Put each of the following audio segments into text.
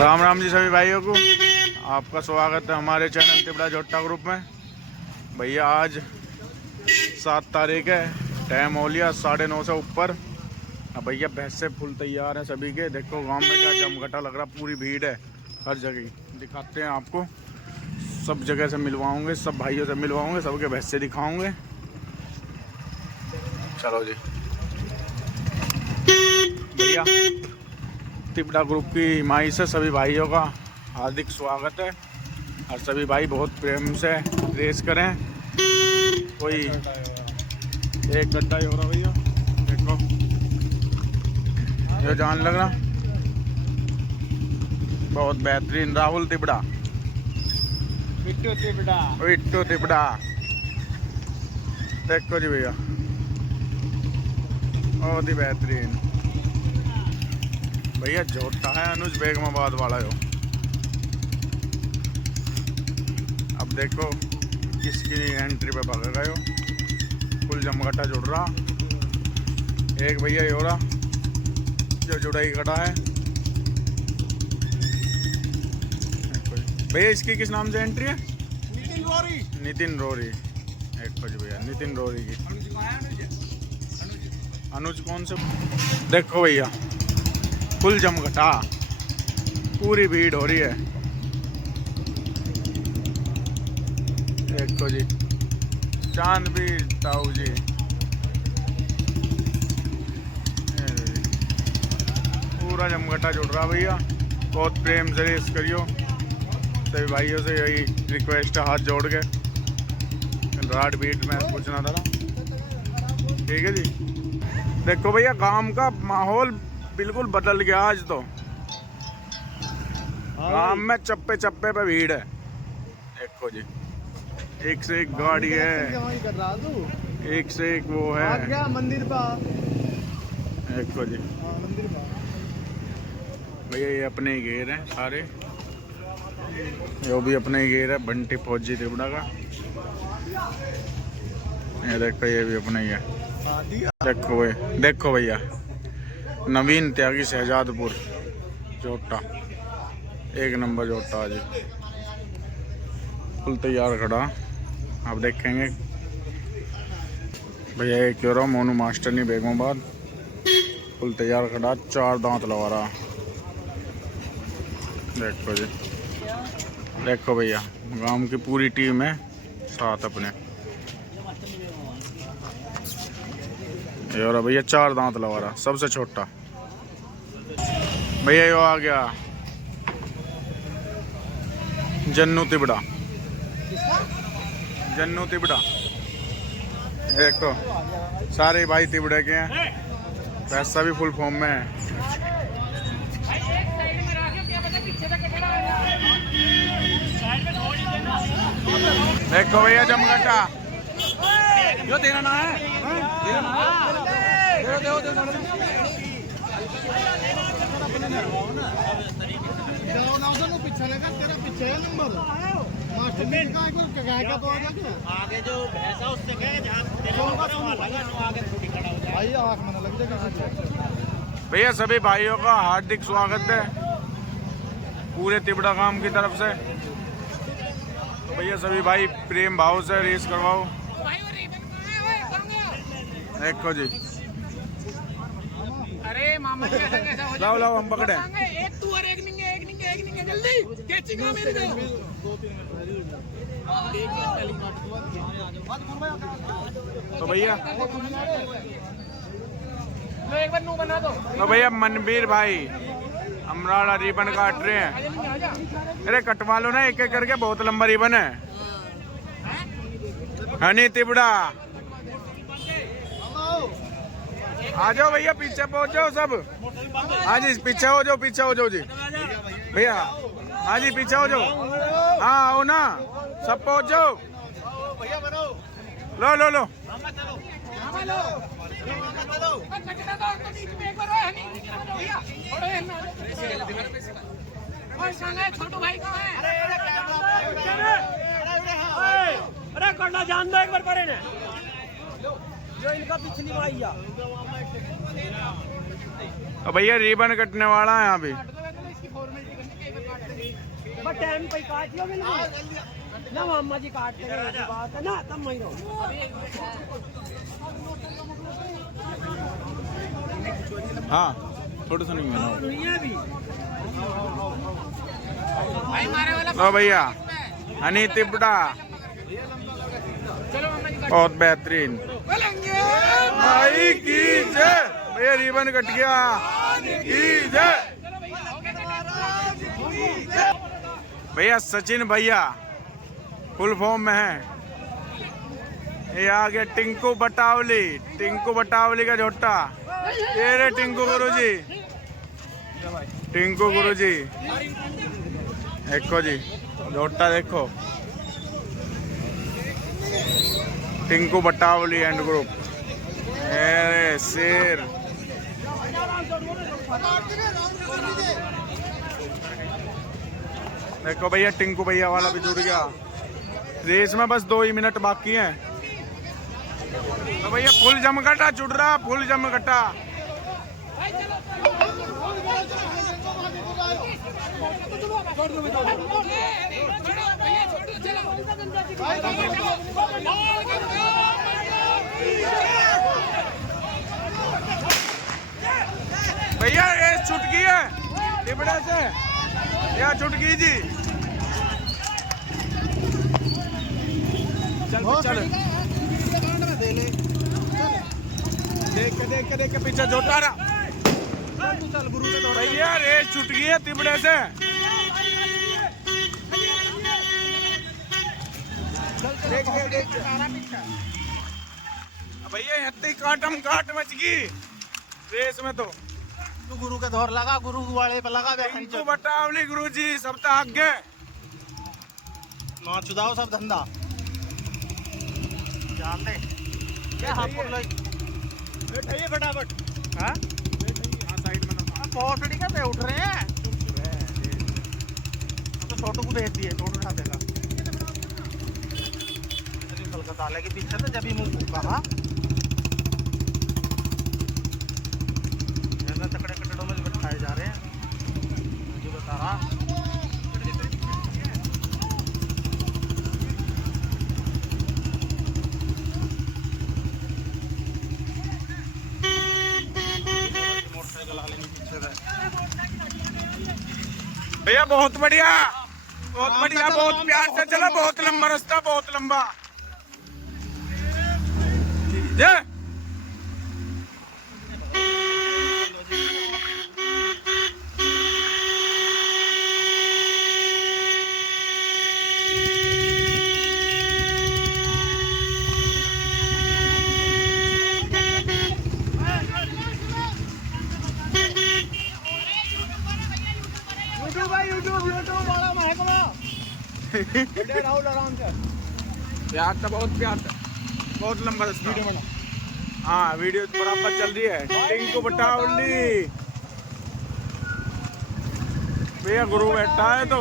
राम राम जी सभी भाइयों को, आपका स्वागत है हमारे चैनल तिबड़ा जोट्टा ग्रुप में। भैया आज 7 तारीख है, टाइम हो लिया 9:30 से ऊपर। अब भैया भैंस से फुल तैयार हैं सभी के। देखो गांव में क्या जमघटा लग रहा, पूरी भीड़ है हर जगह। दिखाते हैं आपको, सब जगह से मिलवाऊंगे, सब भाइयों से मिलवाऊंगे, सबके भैंस से दिखाऊंगे। चलो जी भैया, तिबड़ा ग्रुप की हिमायत से सभी भाइयों का हार्दिक स्वागत है। और सभी भाई बहुत प्रेम से रेस करें। कोई एक गड्ढा ही हो रहा भैया, देखो ये जान लग रहा, बहुत बेहतरीन। राहुल तिबड़ा, बिट्टू तिबड़ा, बिट्टू तिबड़ा, देखो जी भैया बहुत ही बेहतरीन। भैया जोटा है अनुज बेगमाबाद वाला जो। अब देखो किसकी एंट्री पे भाग गए हो। फुल जमघटा जुड़ रहा। एक भैया ये हो रहा जो जुड़ाई खड़ा है। भैया इसकी किस नाम से एंट्री है? नितिन रोरी। नितिन रोरी। एक बजे भैया नितिन रोरी की। अनुज कौन से? देखो भैया फुल जमघटा, पूरी भीड़ हो रही है। देखो जी चांद भी ताऊ जी, पूरा जमघटा जुड़ रहा भैया। बहुत प्रेम से रेस करियो। सभी भाइयों से यही रिक्वेस्ट है, हाथ जोड़ के। राड बीट में पूछना था ना, ठीक है जी। देखो भैया गांव का माहौल बिल्कुल बदल गया आज तो। गांव में चप्पे चप्पे पे भीड़ है। देखो जी एक से एक गाड़ी है, एक से एक वो है मंदिर पर। देखो जी भैया ये अपने ही घेर हैं सारे, ये भी अपने ही घेर है। बंटी फौजी तिबड़ा का, ये देखो ये भी अपना ही है। देखो भाई, देखो भैया नवीन त्यागी शहजादपुर जोटा, एक नंबर जोटा आज फुल तैयार खड़ा। आप देखेंगे भैया एक क्यों मोनू मास्टर नहीं बेगमाबाद, फुल तैयार खड़ा, 4 दांत लगा रहा। देखो जी, देखो भैया गांव की पूरी टीम है साथ अपने। ये और भैया 4 दांत लगा रहा, सबसे छोटा भैया यो आ गया जन्नू तिबड़ा। जन्नू तिबड़ा देखो सारे भाई तिबड़े के हैं, पैसा भी फुल फॉर्म में है। देखो भैया जमघटा, जो देना ना है, देना ना है। आगे जो भैंसा उससे गए जहाँ आगे थोड़ी खड़ा हो जाए। भैया सभी भाइयों का हार्दिक स्वागत है पूरे तिबड़ा गांव की तरफ से। तो भैया सभी भाई प्रेम भाव से रेस करवाओ। देखो जी अरे मामा जी ऐसा कैसा हो लाओ लाओ हम पकड़े। एक तू और एक निंगे, एक निंगे, एक निंगे, जल्दी कैचिंग आ मेरे को। तो भैया एक बार नू बना दो। तो भैया मनवीर भाई अमराड़ा रिबन काट रहे हैं। अरे कटवा लो ना एक एक करके, बहुत लंबा रिबन है। हनी तिबड़ा आ जाओ भैया, पीछे पहुंच जाओ सब। हाँ जी पीछे हो जाओ, पीछे हो जाओ जी भैया। हाँ जी पीछे हो जाओ, हाँ आओ ना, सब पहुंच जाओ। लो लो लो छोटू भाई कहाँ है? अरे करना जान दो एक बार परे ने जो इनका पिछली भाई। तो भैया रिबन कटने वाला है यहाँ पे। बस टाइम पे काट लो ना मामा जी काट देंगे ऐसी बात है ना तब वही रहो हाँ थोड़ा सा नहीं लो भैया हनी तिबड़ा बहुत बेहतरीन भाई की जय भैया रिबन कट गया की जय भैया सचिन भैया फुल फॉर्म में है ये आ गया टिंकू बटावली का झोटा ये रे टिंकू गुरुजी देखो जी झोटा देखो टिंकू बटावली एंड ग्रुप अरे शेर देखो भैया टिंकू भैया वाला भी जुड़ गया रेस में बस 2 ही मिनट बाकी हैं तो भैया फुल जमघटा जुड़ रहा फुल जमघटा भैया रेस छूट गई है टिबड़े से या छूट गई जी चल देख के पीछे जोटा रहा भैया रेस छूट गई है तिबड़े से भैया हत्ती काट मच गई रेस में तो तू गुरु के दौर लगा गुरु वाले पे लगा टिंकू बटावली गुरु जी सब तो आगे ना चुदाओ सब धंधा जान दे क्या हापुर लग बैठाइए फटाफट हां साइड में पौटड़ी का पे उठ रहे हैं तो छोटू को भेज दिए छोटू उठा देगा कलकत्ता के पीछे तो जब ही मुंह फूका हां तकड़े कटड़ों में बैठाए जा रहे हैं जो बता रहा मोटरसाइकिल आ लेनी पीछे भैया बहुत बढ़िया बहुत प्यार से चला बहुत लंबा रास्ता बहुत लंबा जय प्यार था बहुत लंबा रास्ता हाँ वीडियो बराबर चल रही है टिंकू बटावली भैया गुरु बैठा है तो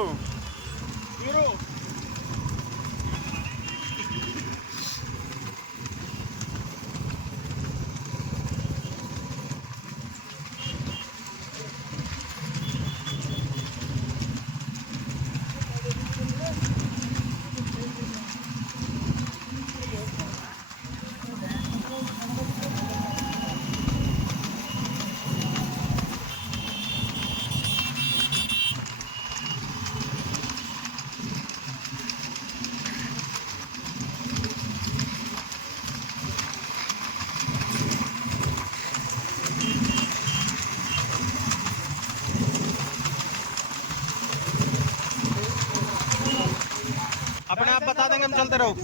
अपने आप बता देंगे हम चलते रहो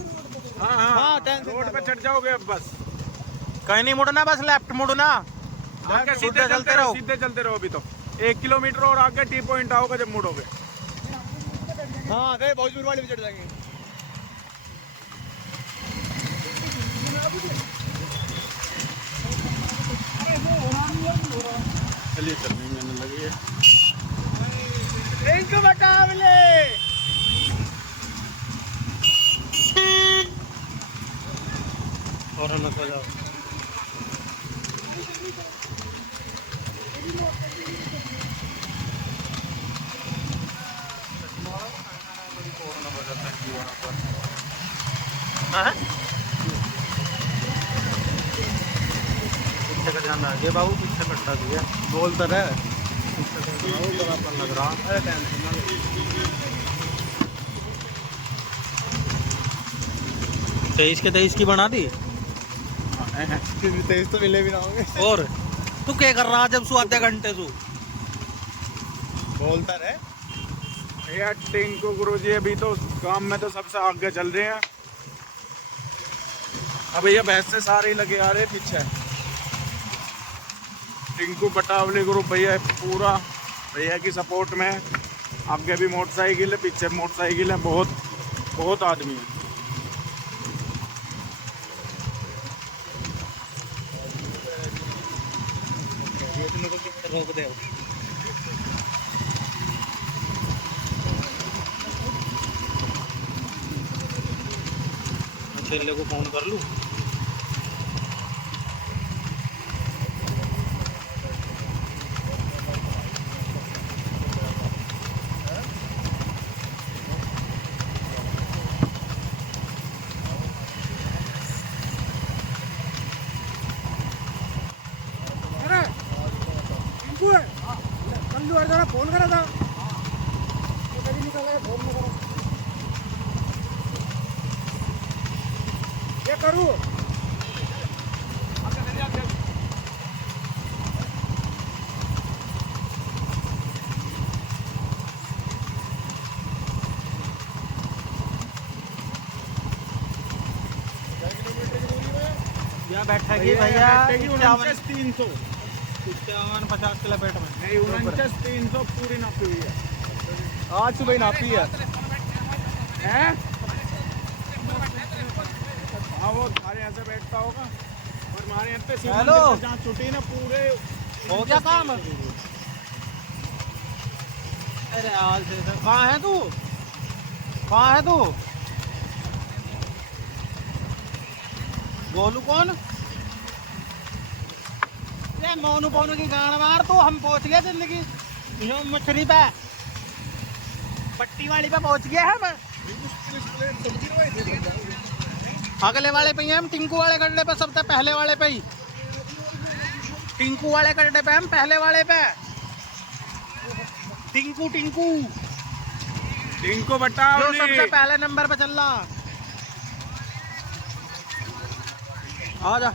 हाँ रोड पे चढ़ जाओगे अब बस कहीं नहीं मुड़ना बस लेफ्ट मुड़ना सीधे चलते रहो अभी तो 1 किलोमीटर और आगे टी पॉइंट आओगे जब मुड़ोगे हाँ गए भोजपुर वाले भी चढ़ जाएंगे चलिए चलने में लगी है इनको बटावले और हम तो जाओ हाँ? पीछे का ध्यान रखिए बाबू, पीछे कट्टा दिया बोलता रहे लग रहा। 23 के 23 की बना दी। 23 तो मिले भी ना होंगे। और तू क्या कर रहा जब सु आधे घंटे सु बोलता रहे भैया। टिंकू गुरुजी अभी तो काम में तो सबसे आगे चल रहे हैं। अब भैया भैंस से सारे ही लगे आ रहे पीछे। टिंकू बटावली ग्रुप भैया पूरा भैया की सपोर्ट में। आगे भी मोटरसाइकिल है, पीछे मोटरसाइकिल है, बहुत आदमी है। रोक दे छेले को फोन कर लूं। फोन करा था तो कभी निकल गया। फोन करो ये करूँ यहाँ बैठेगी भैया 300 50 किलो पेट में नहीं 300 पूरी नापी हुई है। आज सुबह नापी है। हैं? हाँ वो हमारे यहाँ से बैठता होगा और हमारे यहाँ पे हेलो जहाँ छुट्टी ना पूरे हो गया काम। अरे हाल से कहाँ है तू, कहाँ है तू? बोलू कौन? ये मोनू पोनू की गान मार तो हम पहुंच गए जिंदगी यो मछली पे पट्टी वाली पे पहुंच गए हम। अगले वाले पे ही हम टिंकू वाले गड्ढे पे, सबसे पहले वाले पे ही टिंकू वाले गड्ढे पे हम, पहले वाले पे टिंकू टिंकू टिंकू बटा जो सबसे पहले नंबर पे चल रहा। आ जा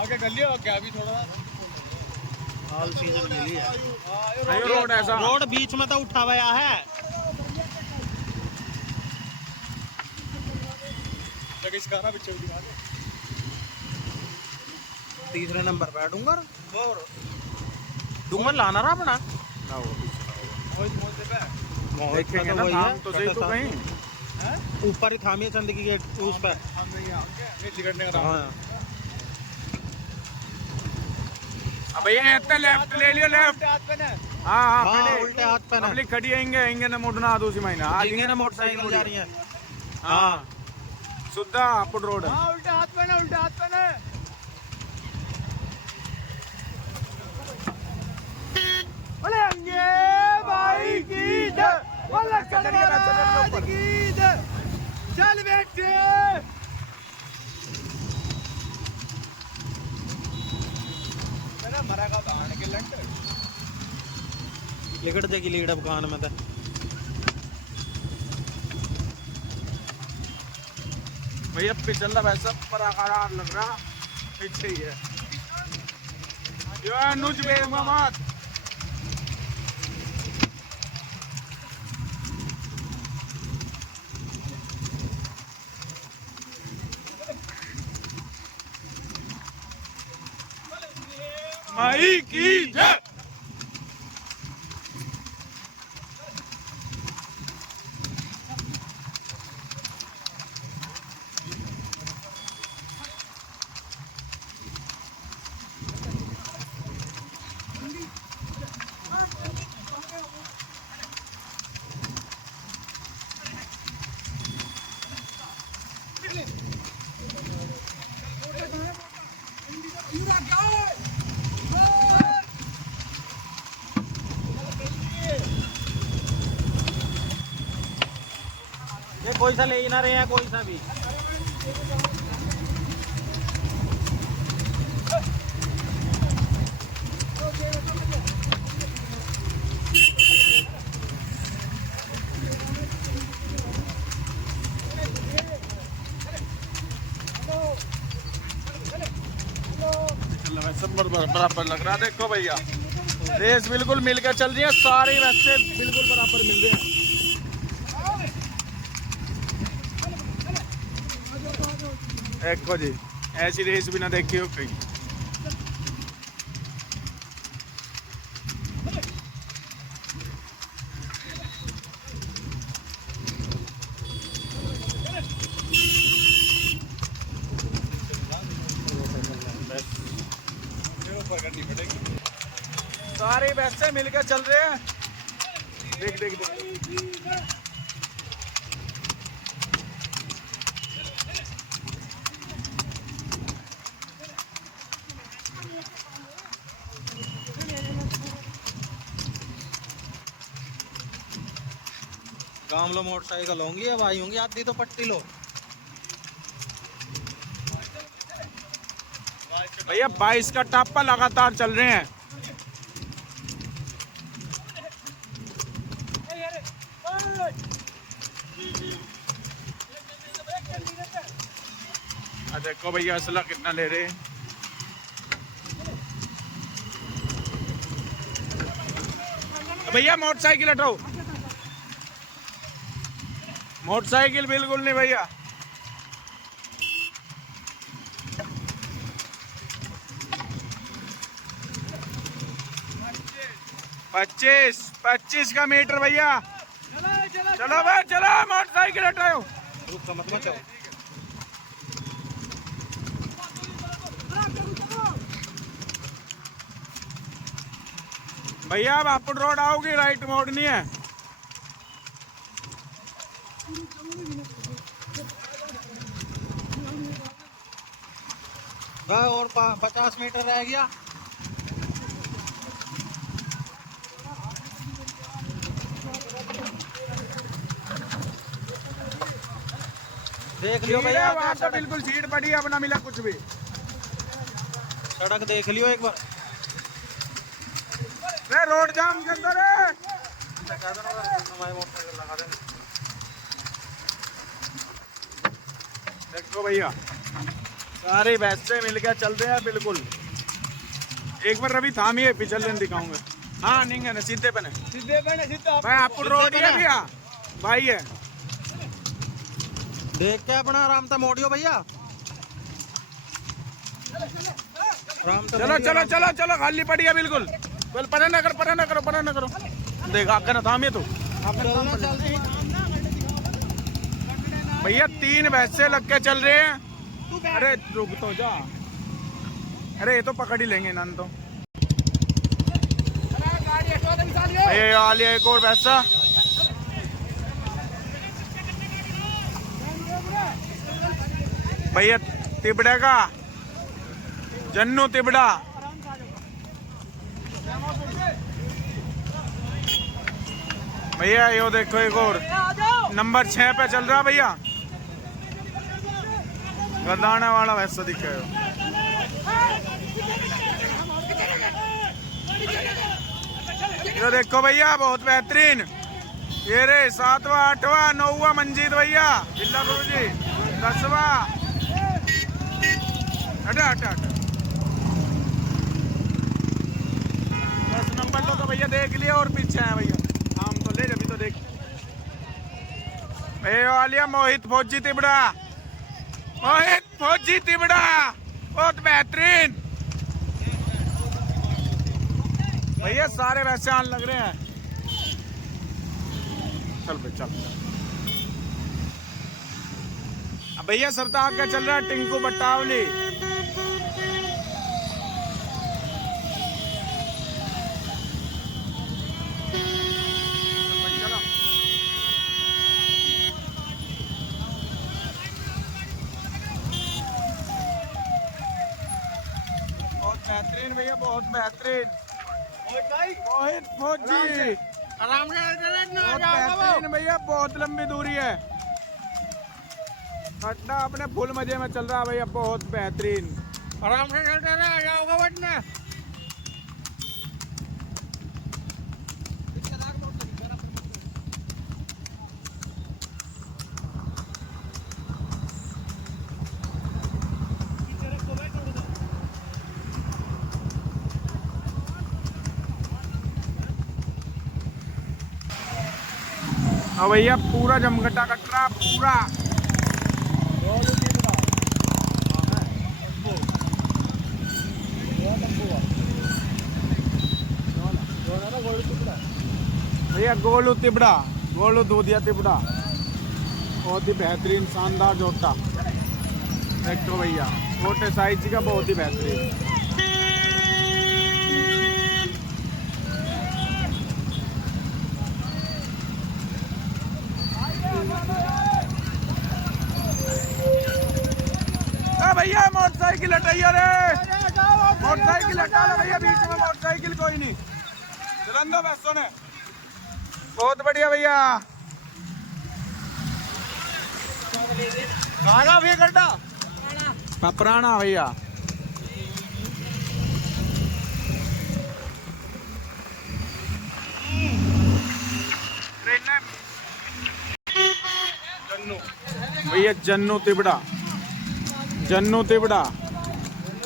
आगे गली हो क्या अभी थोड़ा ऑल सीजन मिली है। रोड ऐसा रोड बीच में तो उठा हुआ है। तीसरे नंबर पे डूंगर और डूंगर लाना रहा अपना देखेंगे ना काम तो सही तो कहीं ऊपर ही थामिए चंद की गेट उस पर। अब भैया इतना लेफ्ट ले लियो लेफ्ट। हाँ हाँ उल्टे हाथ पे ना पब्लिक खड़ी आएंगे ना मोड़ना दूसरी महीना आएंगे ना मोटरसाइकिल जा रही है। हाँ सुद्धा अपुट रोड है। उल्टे हाथ पे ना, उल्टे हाथ पे ना। भाई की जय, की जय। चल बेटे मरा का दान के लंट लिकड़ देगी लीड अब कान में तो भैया पिछल रहा वैसा पर आकार लग रहा पीछे ही है यो अनुज बेगमात माई की जय। कोई सा ले ही ना रहे हैं, कोई सा भी। सब बराबर लग रहा है। देखो भैया रेस बिल्कुल मिलकर चल रही है, सारी वैसे बिल्कुल बराबर मिल रहे हैं। देखो जी ऐसी रेस भी ना देखी हो कहीं। सारे वैसे मिलकर चल रहे हैं। देख देख देख गांव लो मोटरसाइकिल होंगी, अब आई होंगी आधी तो पट्टी लो। भैया 22 का टप्पा लगातार चल रहे हैं। देखो भैया असला कितना ले रहे हैं। भैया मोटरसाइकिल हटाओ, मोटरसाइकिल बिल्कुल नहीं भैया। पच्चीस का मीटर भैया। चलो भाई चलो, मोटरसाइकिल हटाओ। मत मचाओ। भैया अब अप रोड आओगी, राइट मोड़नी है। और 50 मीटर रह गया। देख लियो भैया, वहाँ तो बिल्कुल सीट पड़ी, अब ना मिला कुछ भी। सड़क देख लियो एक बार। रोड जाम के अंदर है। देखो भैया सारे वैसे मिलकर चल रहे हैं बिल्कुल। एक बार रवि थामिए, पिछले दिखाऊंगा। हाँ नहीं है ना, सीधे पे सीधे भाई आपको रोड है भैया, भाई है। देख के अपना आराम से मोड़ियो भैया। चलो चलो चलो चलो, खाली पड़ी है बिल्कुल। बोल परे ना करो, परे ना करो, परे ना करो। देखा आकर ना थामिए तो भैया 3 वैसे लग के चल रहे हैं। अरे रुक तो जा, अरे ये तो पकड़ ही लेंगे नन तो। भैया आ लिया एक और वैसा। भैया तिबड़े का, जन्नू तिबड़ा। भैया यो देखो एक और नंबर 6 पे चल रहा भैया, गदाने वाला वैसा दिख रहा है। ये देखो भैया बहुत बेहतरीन। ये रे 7वां 8वां 9वां मंजीत भैया, बिल्ला गुरु जी 10वां। हटा हटा हटा, 10 नंबर लो तो भैया देख लिया। और पीछे है भैया, हम तो ले अभी तो देख। भैया आ लिया मोहित फौजी तिबड़ा, मोहित फौजी तिबड़ा, बहुत बेहतरीन भैया। सारे वैसे आने लग रहे हैं। चल भाई चल। अब भैया सरताज का चल रहा है टिंकू बट्टावली। बेहतरीन भैया, बहुत बेहतरीन। मोहित फौजी आराम से बहुत बेहतरीन भैया, बहुत लंबी दूरी है। खड्डा अपने फुल मजे में चल रहा है भैया, बहुत बेहतरीन। आराम से चलते रहे, आ जाओगे बटने। हाँ भैया पूरा जमघटा कट रहा पूरा। भैया गोलू तिबड़ा, गोलू दूधिया तिबड़ा, बहुत ही बेहतरीन शानदार जोटा। देखो भैया छोटे साइज का बहुत ही बेहतरीन। भैया मोटरसाइकिल हटाइए रे, मोटरसाइकिल हटा लो भैया, बीच में मोटरसाइकिल कोई नहीं चलंदो पैसों ने। बहुत बढ़िया भैया। कहाँ भी गड्ढा पुराना भैया। भैया जन्नू तिबड़ा, जन्नू तिबड़ा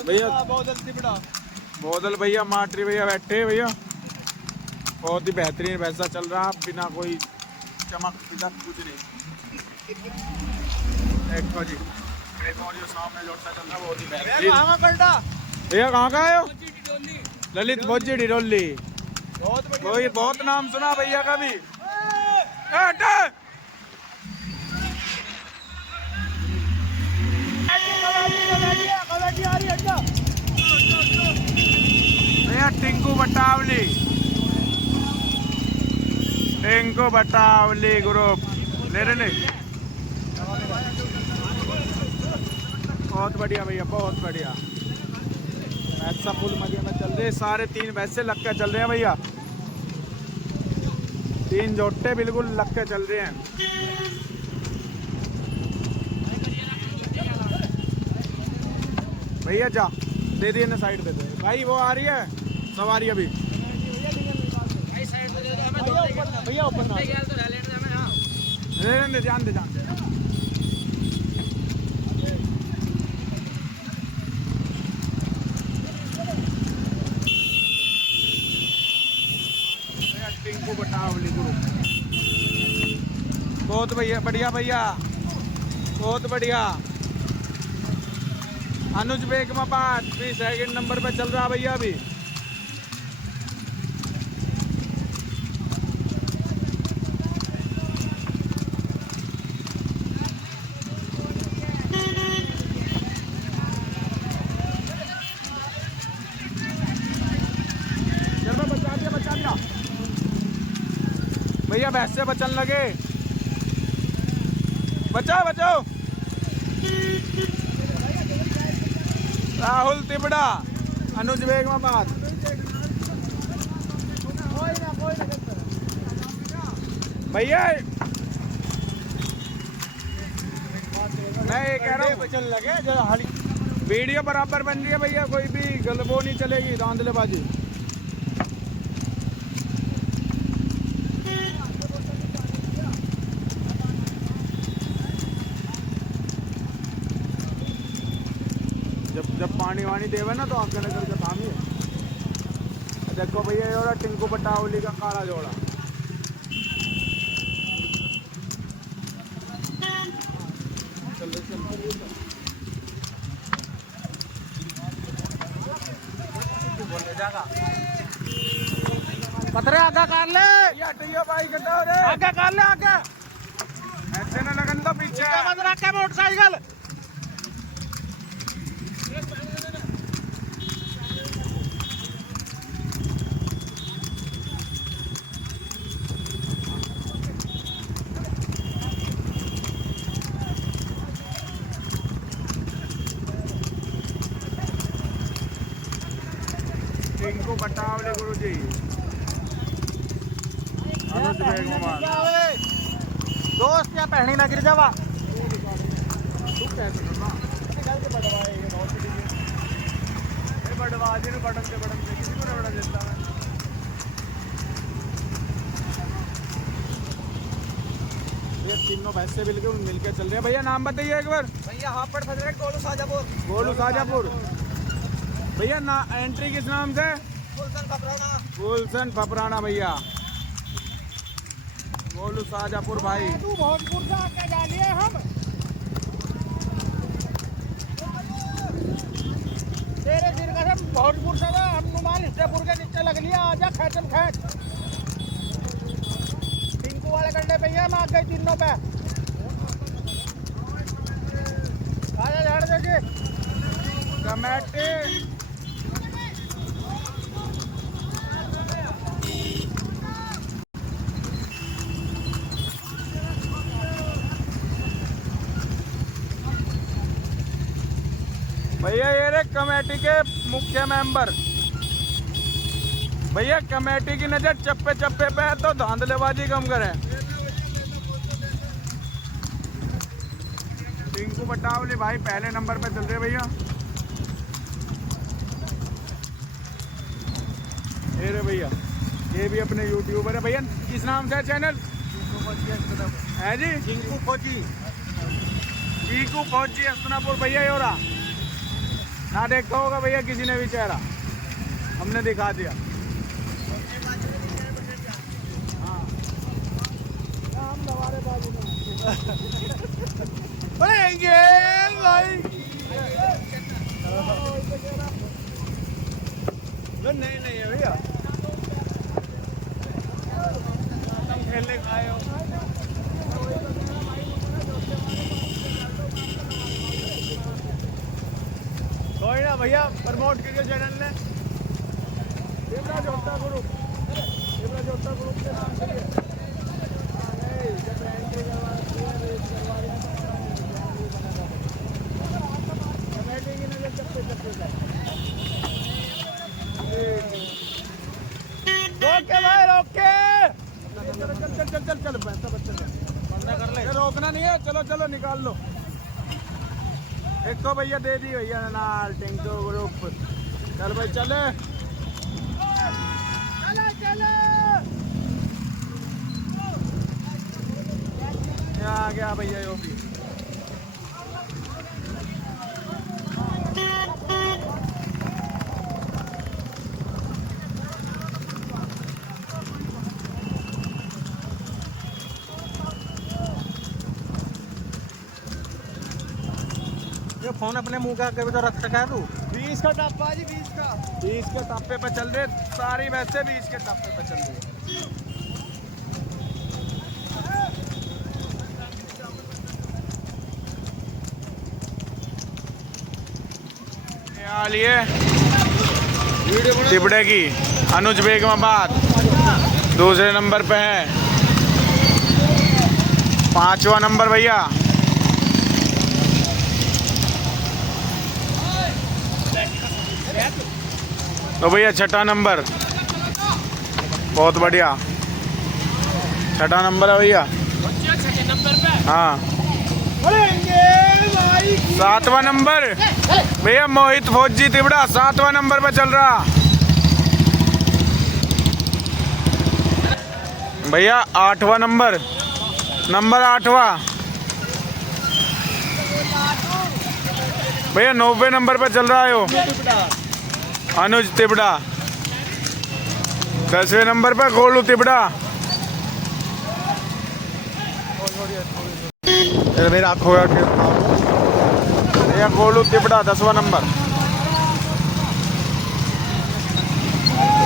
भैया, बादल तिबड़ा, बादल भैया, माटरी भैया बैठे भैया, बहुत ही बेहतरीन वैसा चल रहा, बिना कोई चमक पिदक कुछ नहीं। देखो जी एक और जो सामने जोटा चल रहा बहुत ही बेहतरीन। कहाँ गड्ढा भैया कहाँ का है? ललित भोजी डिडोली। बहुत बढ़िया। कोई बहुत नाम सुना भैया का भी। भैया टिंकू बटावली, टिंकू बटावली ग्रुप ले रहे। बहुत बढ़िया भैया, बहुत बढ़िया। ऐसा फुल मजे में चल रहे, सारे तीन वैसे लग के चल रहे हैं भैया, तीन जोटे बिल्कुल लग के चल रहे हैं। भैया जा दे दिए ना, साइड दे दे भाई, वो आ रही है सवारी अभी। भैया ऊपर ना ध्यान दे, ध्यान दे, ध्यान दे। टिंकू बटावली ग्रुप, बहुत भैया बढ़िया भैया, बहुत बढ़िया। अनुज बेगमाबाद भी सेकंड नंबर पे चल रहा भैया अभी। चलो बचा दिया, बचा दिया भैया, वैसे बचन लगे, बचाओ बचाओ। राहुल तिबड़ा, अनुज बेगमाबाद। भैया मैं ये कह रहा हूँ, चल लगे जरा हाली वीडियो बराबर बन रही है भैया, कोई भी गलबो नहीं चलेगी, धांधलेबाजी। जब पानी वानी देवे ना तो आगे नगर का काम ही है। देखो भैया ये हो रहा टिंकू बटावली का काला जोड़ा। पथरे आगा कर ले, भाई गड्ढा रे, आगे कर ले, आगे ऐसे ना लगन तो पीछे मत रख के मोटरसाइकिल। टिंकू बटावली गुरु जी, अनुज बेगमाबाद। दोस्त या पहनी ना गिर जावा। ये तीनों भैंसे मिलके चल रहे हैं। भैया नाम बताइए एक बार। भैया हापड़ फजरे गोलू साजापुर। गोलू साजापुर। भैया ना एंट्री किस नाम से? गुलशन फपराना। गुलशन फपराना भैया। गोलू साजापुर भाई। तू भोजपुर से आके डालिए हम तेरे दिन का सब भोजपुर से हम नुमान हिस्सेपुर के नीचे लग लिया। आजा खेचल खेच टिंकू वाले गड्ढे पे ही हम आ गए तीनों पे। आजा झाड़ देखिए कमेटी भैया ये रे कमेटी के मुख्य मेंबर। भैया कमेटी की नजर चप्पे चप्पे पे है तो धांधलेबाजी कम करें। टिंकू बटावली भाई पहले नंबर पे चल रहे भैया। ये रे भैया ये भी अपने यूट्यूबर है भैया। किस नाम से है चैनल? है जी टिंकू फौजी। टीकू फौजी हस्तनापुर भैया। ये हो रहा ना देखा होगा भैया किसी ने भी चेहरा, हमने दिखा दिया। बढ़ेंगे भाई। नहीं नहीं है भैया खेलने का आए हो। कोई ना भैया प्रमोट कीजिए चैनल ने। देवराज जोटा ग्रुप के नाम से जब एंट्री कमेटी की नजर चप्पे रोके भाई रोके। चल चल चल चल चल चल पैसा बच्चे कर ले। रोकना नहीं है। चलो चलो निकाल लो। एक तो भैया दे दी भैया नाल टिंकू ग्रुप। चल भाई चले चले चले। आ गया भैया यो भी। ये फोन अपने मुंह के आगे भी तो रख सका है तू। 20 का टप्पा जी 20 का। 20 के टप्पे पे चल रहे सारी वैसे 20 के टप्पे पे चल रही है। तिबड़े की अनुज बेगमाबाद दूसरे नंबर पे है। 5वां नंबर भैया तो भैया 6ठा नंबर। बहुत बढ़िया 6ठा नंबर है भैया। हाँ 7वां नंबर भैया मोहित फौजी तिबड़ा 7वां नंबर पे चल रहा भैया। 8वां नंबर 8वां भैया। 90 नंबर पे चल रहा है वो अनुज तिबड़ा। 10वें नंबर पे गोलू तिबड़ा। मेरा आँखों भैया गोलू तिबड़ा 10वां नंबर।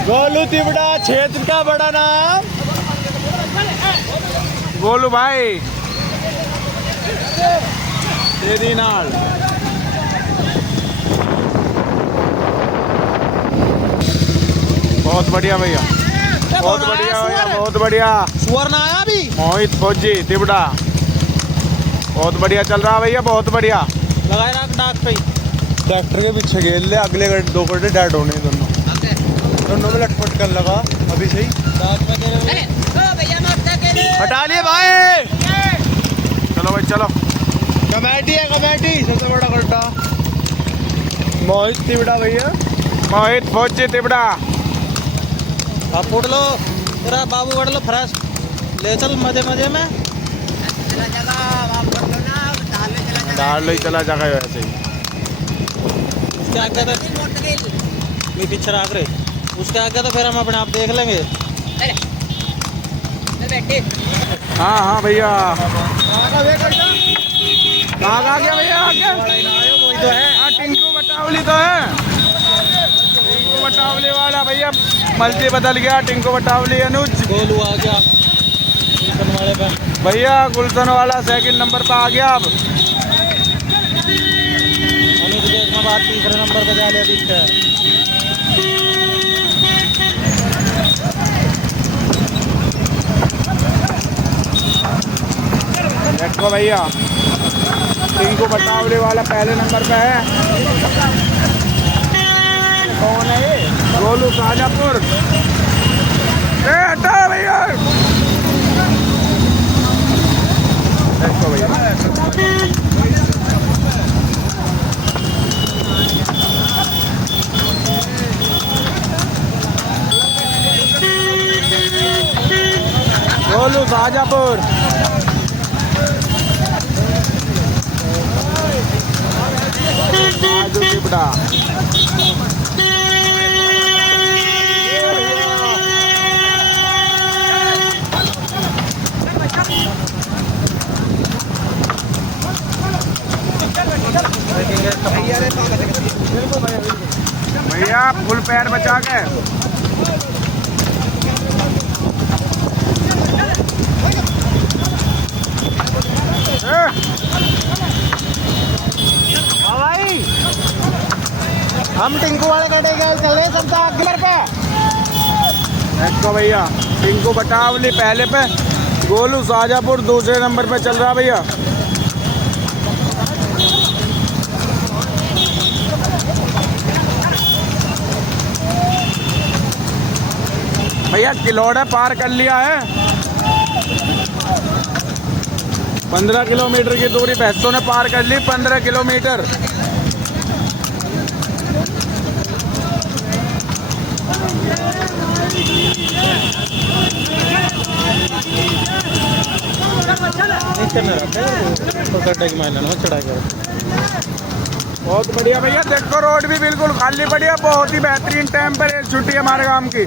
गोलू तिबड़ा क्षेत्र का बड़ा नाम। गोलू भाई तेरी नाल। बहुत बढ़िया भैया। बहुत बढ़िया भैया। बहुत बढ़िया। सुवर्ण आया भी। मोहित फौजी तिबड़ा बहुत बढ़िया चल रहा भैया। बहुत बढ़िया लगाए ना डाक पे। ट्रैक्टर के पीछे खेल ले। अगले 2 गड्ढे डेड होने दोनों में लटपट कर लगा अभी सही। डाक पे हटा लिए भाई। चलो भाई चलो। कमेटी है, कमेटी सबसे बड़ा गड्ढा। मोहित तिबड़ा भैया, मोहित फौजी तिबड़ा। आप उड़ लो तेरा बाबू, उड़ लो फ्रेश, ले चल मजे मजे में। डाल लो ही चला जाएगा वैसे ही। उसके आगे तो मैं पीछे रख रहे, उसके आगे तो फिर हम अपने आप देख लेंगे। हाँ हाँ भैया, कहाँ आ गया भैया? आ गया वही तो है। हाँ, टिंकू बटावली तो है। टिंकू बटावली वाला भैया मल्टी बदल गया। टिंकू बटावली अनुज गोलू आ गया गुलशन वाले पे। भैया, गुलशन वाला सेकंड नंबर पे आ गया। अब अनुज जैसनाबाद तीसरे नंबर पे जा लिया दिखता है। देखो भैया, टिंकू बटावली वाला पहले नंबर पे है। कौन है ये? गोलू शाहजहाँपुर। हटा भैया, देखो भैया, गोलू शाहजहाँपुर। आजू तिबड़ा। भैया फुल पैर बचा के। भाई हम टिंकू वाले गड्ढे के चल रहे सब आगे पे। देखो भैया, टिंकू बटावली पहले पे, गोलू शाहजहाँपुर दूसरे नंबर पे चल रहा भैया। भैया किलोड़ा पार कर लिया है। 15 किलोमीटर की दूरी भैंसों ने पार कर ली। 15 किलोमीटर। नीचे में रखे तो गड्ढे की महिला में चढ़ा कर। बहुत बढ़िया भैया, देखो रोड भी बिल्कुल खाली पड़ी है। बहुत ही बेहतरीन टाइम पर एक छुट्टी है हमारे गांव की।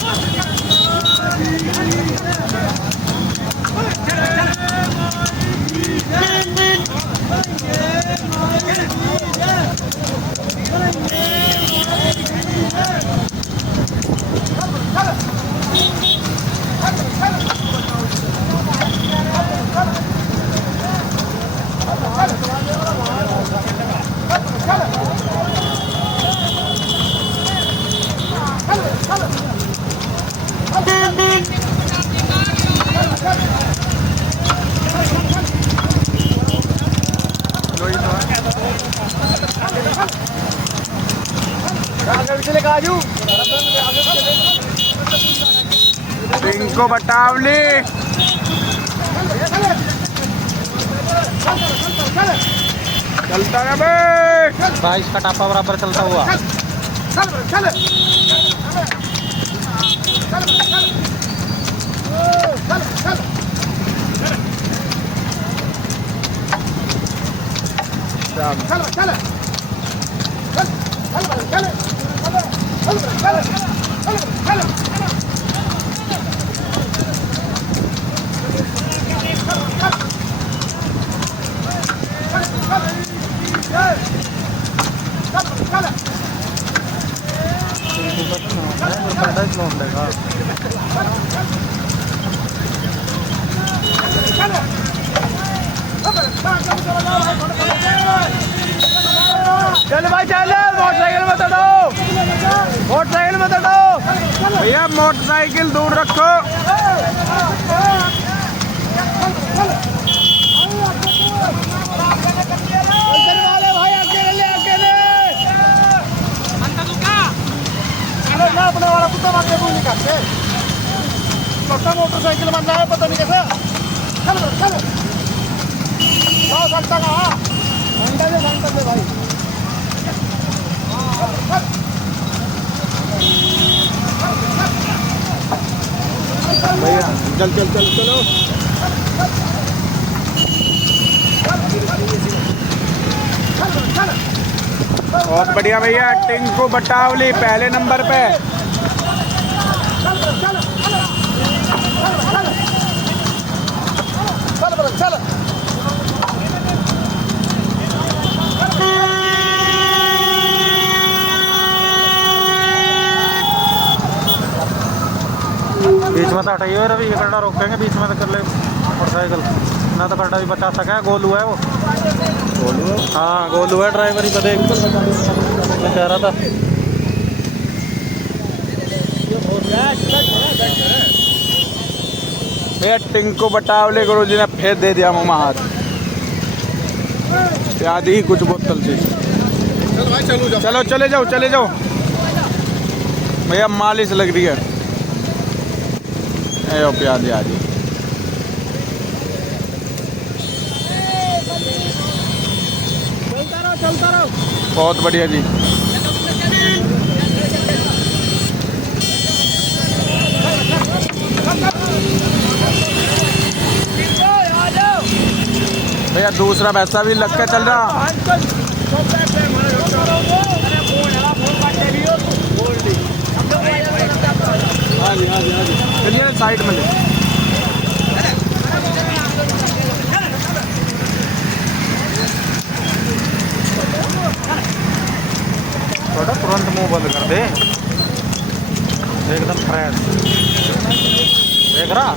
टिंकू बटावली चलता है बे। 22 का टापा बराबर चलता हुआ। चल भाई चल, मोटरसाइकिल मत हटो, मोटरसाइकिल मत हटो भैया। मोटरसाइकिल दूर रखो। भाई अकेले अकेले ना अपने वाला कुत्ता मारते हुए निकालते। छोटा मोटरसाइकिल बनना है, पता नहीं कैसे। चल चल, सकता कहाँ भैया चल चल चल चलो। बहुत बढ़िया भैया, टिंकू बटावली पहले नंबर पे। बीच में तो हटाइए रवि, ये कड़ा रोकेंगे बीच में तो कर ले मोटरसाइकिल ना, तो कड़ा भी बचा सका है। गोलू है वो, गोलू, हाँ गोलू है ड्राइवर ही का, देख मैं कह रहा था। भैया टिंकू बटावले गुरु जी ने फिर दे दिया मुँह हाथ, याद ही कुछ बोतल थी। चलो चले जाओ चले जाओ भैया, मालिश लग रही है। प्याज आ जी, चलता रहो। बहुत बढ़िया जी। भैया दूसरा वैसा भी लग के चल रहा। हाँ जी हाँ जी हाँ जी, चलिए साइड में ले। थोड़ा तुरंत मुंह बंद कर दे, एकदम फ्रेश देख रहा।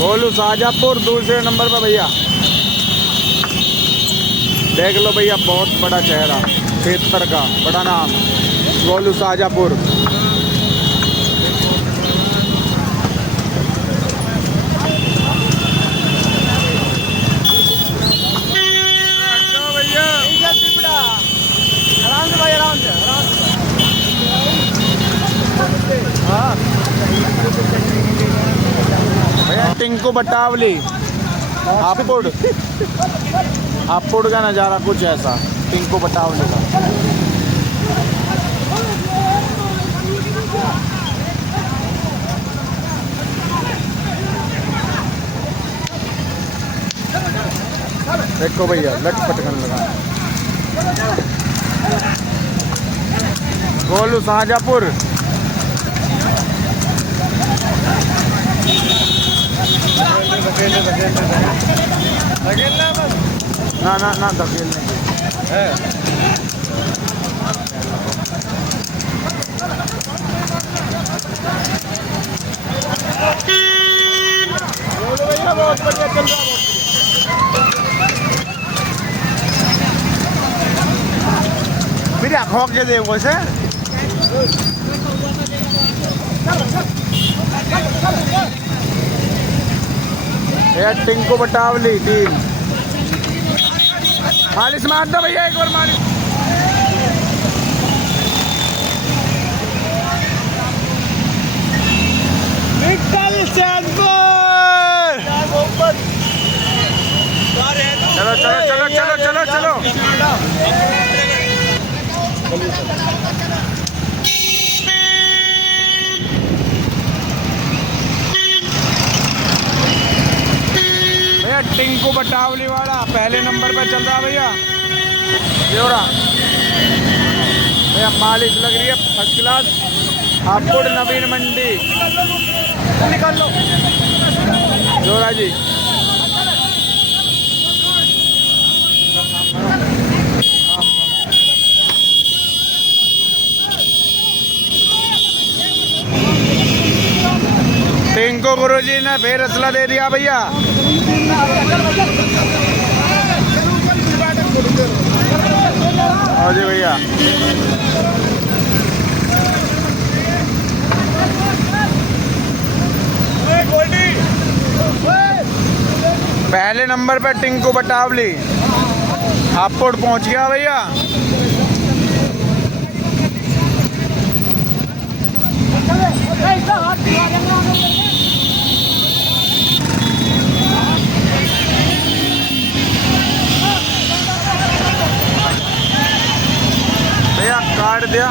गोलू शाहजहाँपुर दूसरे नंबर पर भैया, देख लो भैया, बहुत बड़ा चेहरा, क्षेत्र का बड़ा नाम, गोलू शाहजहाँपुर। आराम से भाई, आराम से, आराम से। हाँ भैया टिंकू बटावली हापुड़, हापुड़ का नज़ारा कुछ ऐसा, टिंकू बटावली का। देखो भैया लटपट करने लगा। गोलू शाहजहाँपुर, ना ना ना धकेलने की भैया, बहुत बढ़िया चल रहा है। मेरी आँखों के दे वैसे टिंकू बटावली 3। मालिश मार दो भैया, एक बार मालिश। चलो चलो चलो चलो चलो चलो। भैया टिंकू बटावली वाला पहले नंबर पे चल रहा भैया, जोरा भैया, मालिश लग रही है फर्स्ट क्लास। हापुड़ नवीन मंडी, निकाल लो जोरा जी। टिंकू गुरुजी ने फिर असला दे दिया भैया। हाँ जी भैया, पहले नंबर पे टिंकू बटावली हापुड़ पहुंच गया भैया। ऐसा हाथ दिवा देंगे हम लोग। भैया काट दिया।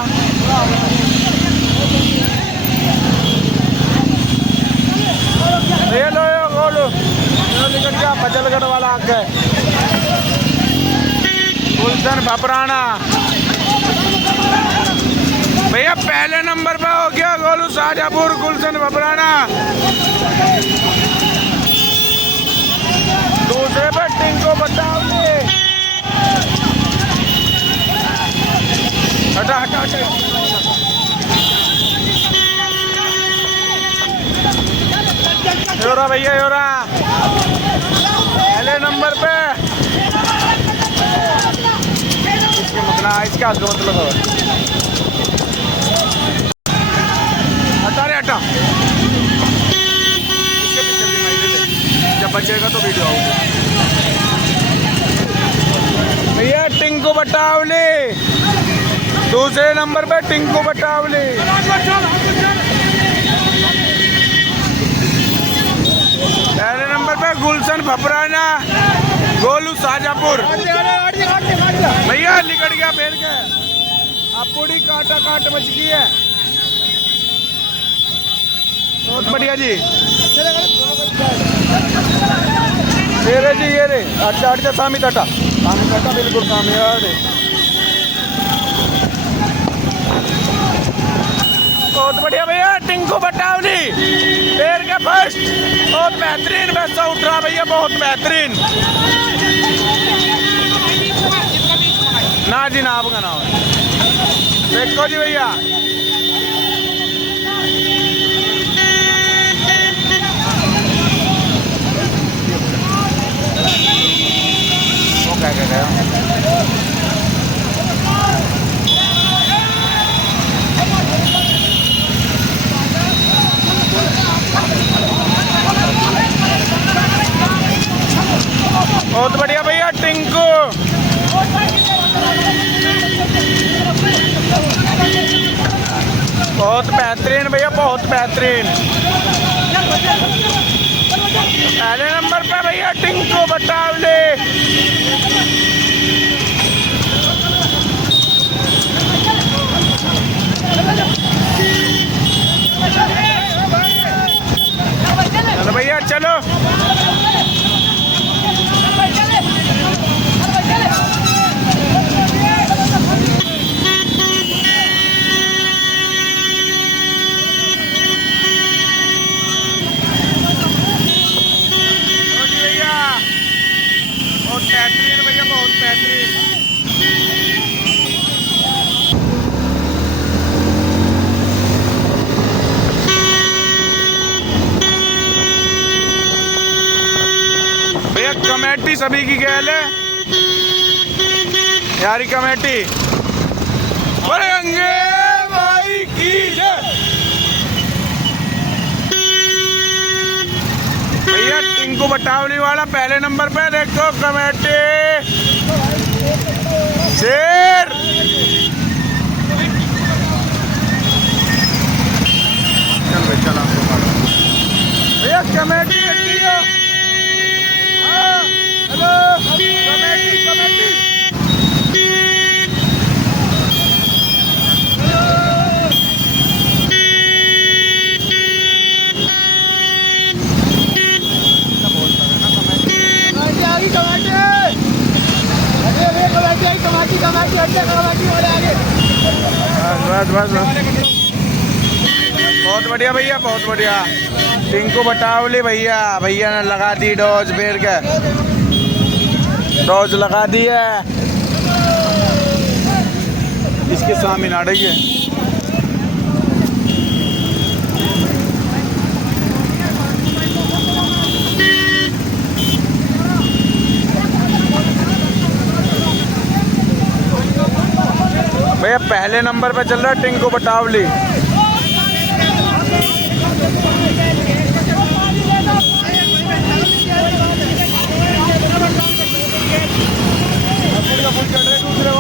ये लो ये गोलू निकल गया फजलगढ़ वाला आगे गुलशन भपराना। भैया पहले नंबर पे हो गया गोलू शाहजहांपुर गुलशन भपराना। दूसरे पे टिंको बताओगे। हटा हटा हटा योरा भैया योरा पहले नंबर पे। इसके मतलब इसका मतलब है हटा रे हटा। इसके पीछे भी मैं ले जब बचेगा तो वीडियो आऊंगा। भैया टिंकू बटावली दूसरे नंबर पे टिंकू बटावली। पहले नंबर पे गुलशन भपराना गोलू शाहजहांपुर। भैया निकल गया फेर के अब पूरी काटा काट बच गई है। बहुत बढ़िया जी ये रे जी ये रे अच्छा अच्छा सामी टाटा बिल्कुल सामी रे। बहुत बढ़िया भैया टिंकू बटावली पैर के फर्स्ट। बहुत बेहतरीन वैसा उठ रहा भैया बहुत बेहतरीन। ना जी ना आपका नाम है देखो जी भैया। वो क्या क्या गया बहुत बढ़िया भैया टिंकू। बहुत बेहतरीन भैया बहुत बेहतरीन। पहले नंबर पे भैया टिंकू बटावली। चलो भैया चलो। बेहतरीन भैया बहुत बेहतरीन। भैया कमेटी सभी की कहल है यारी कमेटी बड़े भाई की जय। भैया टिंकू बटावली वाला पहले नंबर पे देखो कमेटी शेर। चल भाई चल आपको मारो भैया कमेटी हेलो कमेटी कमेटी। बस बहुत बढ़िया भैया बहुत बढ़िया। टिंकू बटावली भैया भैया ने लगा दी डोज फेर के डोज लगा दी है। इसके सामने आ रही है भैया पहले नंबर पे चल रहा है टिंकू बटावली।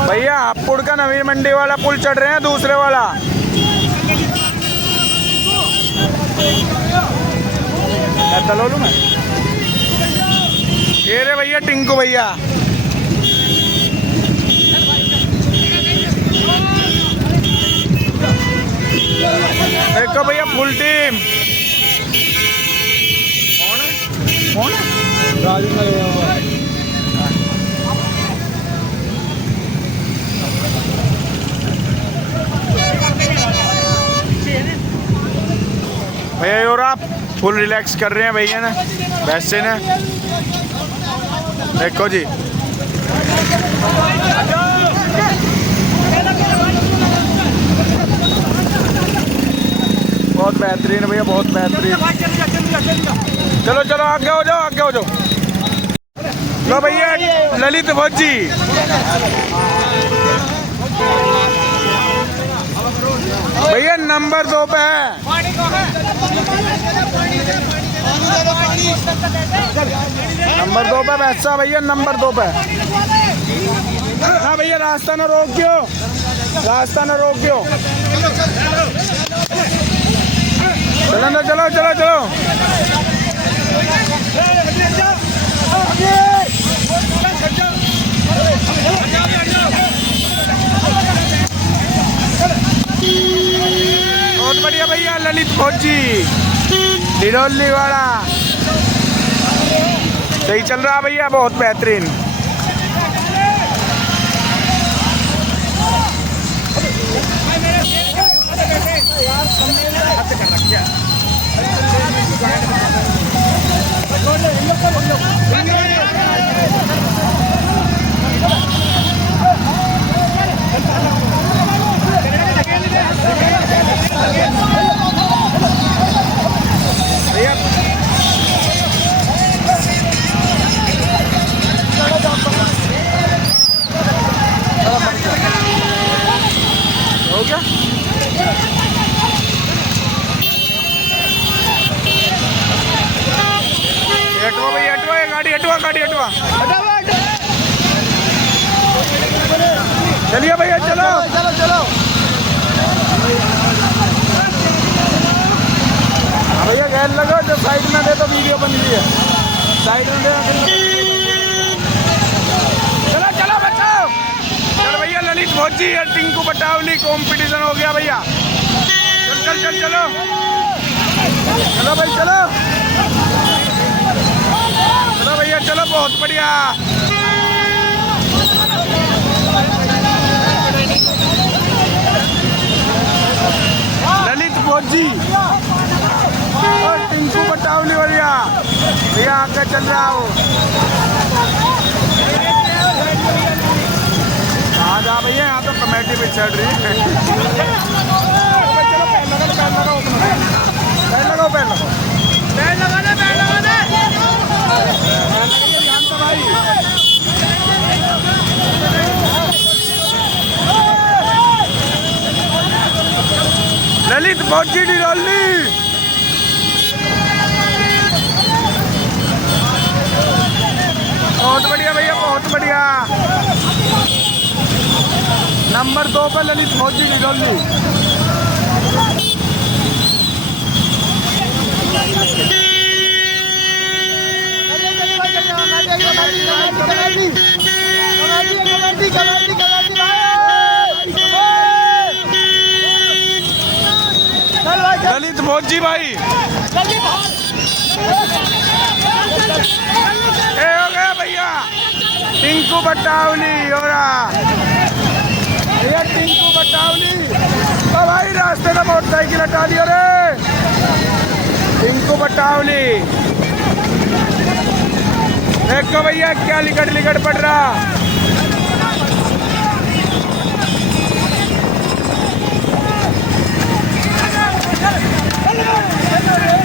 भैया हापुड़ का नवीन मंडी वाला पुल चढ़ रहे हैं दूसरे वाला। डलो लूँ मैं। ये रे भैया टिंकू भैया। देखो भैया फुल टीम। कौन है? राजू भैया और आप फुल रिलैक्स कर रहे हैं भैया ने, वैसे ने देखो जी। बहुत बेहतरीन भैया, बहुत बेहतरीन। चलो चलो आगे हो जाओ, आगे हो जाओ। लो भैया ललित भोजी। भैया नंबर 2 पे है। नंबर 2 पे वैसा भैया, नंबर 2 पे। हाँ भैया रास्ता न रोकियो, रास्ता न रोकियो। चलो ना, चलो चलो चलो। बहुत बढ़िया भैया ललित भोजी डिडोली वाला। सही चल रहा भैया, बहुत बेहतरीन। हो गया हटवा भैया, हटवा गाड़ी, हटवा गाड़ी, हटवा। चलिए भैया चलो चलो चलो। भैया गैस लगो जो साइड में दे तो वीडियो बन रही है, साइड में दे। चलो चलो बच्चों, चलो भैया ललित भोजी और टिंकू बटावली कंपटीशन हो गया भैया। चल चल चल चलो चलो भाई चलो चलो भैया चलो, बहुत बढ़िया। ललित भोजी और टिंकू बटावली भैया भैया आगे चल रहा हो। आ जा भैया, यहाँ तो कमेटी भी चढ़ रही है। पैर लगाओ, पैर लगाओ, पैर लगा दे, पैर लगा दे। ललित भोजी डिडोली। बहुत बढ़िया भैया, बहुत बढ़िया। नंबर 2 पर ललित भोजी डिडोली। ललित भोजी भाई ये हो गया भैया। टिंकू बटावली हो रहा भैया, टिंकू बटावली। तो भाई रास्ते में मोटरसाइकिल हटा दियो रे। टिंकू बटावली देखो भैया क्या लिकट लिकट पड़ रहा।